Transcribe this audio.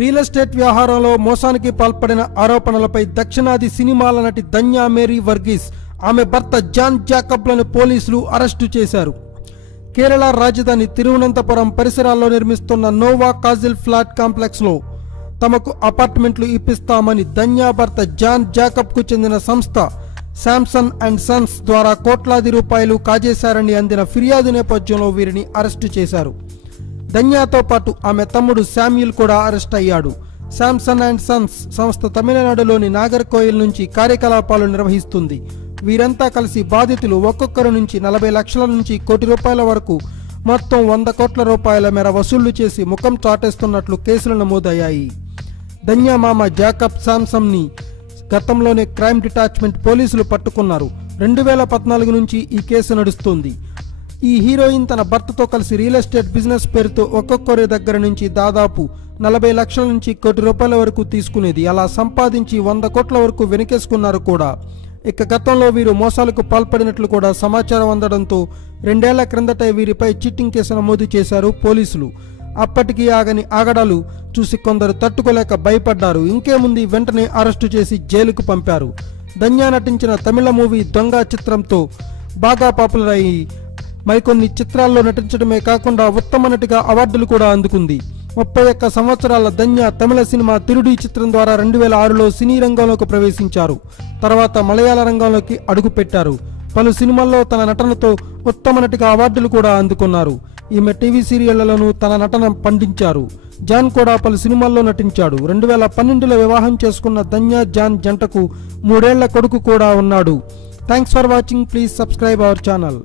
Real estate వ్యవహారంలో మోసానికి పాల్పడిన ఆరోపణలపై దక్షిణాది సినిమాల నటి ధన్య మేరీ వర్గీస్, ఆమె భర్త జాన్ జాకబ్లను పోలీసులు అరెస్టు చేశారు. కేరళ రాజధాని తిరువనంతపురం పరిసరాల్లో నిర్మిస్తున్న నోవా కాజిల్ ఫ్లాట్ కాంప్లెక్స్లో తమకు అపార్ట్మెంట్లు ఇప్పిస్తామని ధన్య భర్త జాన్ జాకబ్కు చెందిన సంస్థ శాంసన్ అండ్ సన్స్ ద్వారా కోట్లాది రూపాయలు కాజేశారని అందిన ఫిర్యాదు నేపథ్యంలో వీరిని అరెస్టు చేశారు. ధన్యతో పాటు ఆమె తమ్ముడు శామ్యూల్ కూడా అరెస్ట్ అయ్యాడు. శాంసన్ అండ్ సన్స్ సంస్థ తమిళనాడులోని నాగర్కోయిల్ నుంచి కార్యకలాపాలు నిర్వహిస్తుంది. వీరంతా కలిసి బాధితులు ఒక్కొక్కరు నుంచి 40 లక్షల నుంచి ₹1 కోటి వరకు మొత్తం 100 కోట్ల రూపాయల మేర వసూళ్లు చేసి ముఖం చాటేస్తున్నట్లు కేసులు నమోదయ్యాయి. ధన్య మామ జాకబ్ శాంసన్ని గతంలోనే క్రైమ్ డిటాచ్మెంట్ పోలీసులు పట్టుకున్నారు. 2014 నుంచి ఈ కేసు నడుస్తుంది. ఈ హీరోయిన్ తన భర్తతో కలిసి రియల్ ఎస్టేట్ బిజినెస్ పేరుతో ఒక్కొక్కరి దగ్గర నుంచి దాదాపు 40 లక్షల నుంచి ₹1 కోటి వరకు తీసుకునేది. అలా సంపాదించి 100 కోట్ల వరకు వెనకేసుకున్నారు కూడా. ఇక గతంలో వీరు మోసాలకు పాల్పడినట్లు కూడా సమాచారం అందడంతో 2 ఏళ్ల క్రిందటే వీరిపై చీటింగ్ కేసు నమోదు చేశారు పోలీసులు. అప్పటికీ ఆగని ఆగడాలు చూసి కొందరు తట్టుకోలేక భయపడ్డారు. ఇంకేముంది, వెంటనే అరెస్టు చేసి జైలుకు పంపారు. ధన్య నటించిన తమిళ మూవీ దొంగ చిత్రంతో బాగా పాపులర్ అయ్యి మరికొన్ని చిత్రాల్లో నటించడమే కాకుండా ఉత్తమ నటిగా అవార్డులు కూడా అందుకుంది. 31 సంవత్సరాల ధన్య తమిళ సినిమా తిరుడి చిత్రం ద్వారా 2006లో సినీ రంగంలోకి ప్రవేశించారు. తర్వాత మలయాళ రంగంలోకి అడుగుపెట్టారు. పలు సినిమాల్లో తన నటనతో ఉత్తమ నటిగా అవార్డులు కూడా అందుకున్నారు. ఈమె టీవీ సీరియళ్లలోనూ తన నటన పండించారు. జాన్ కూడా పలు సినిమాల్లో నటించాడు. 2012లో వివాహం చేసుకున్న ధన్య జాన్ జంటకు 3 ఏళ్ల కొడుకు కూడా ఉన్నాడు. Thanks for watching. Please subscribe our channel.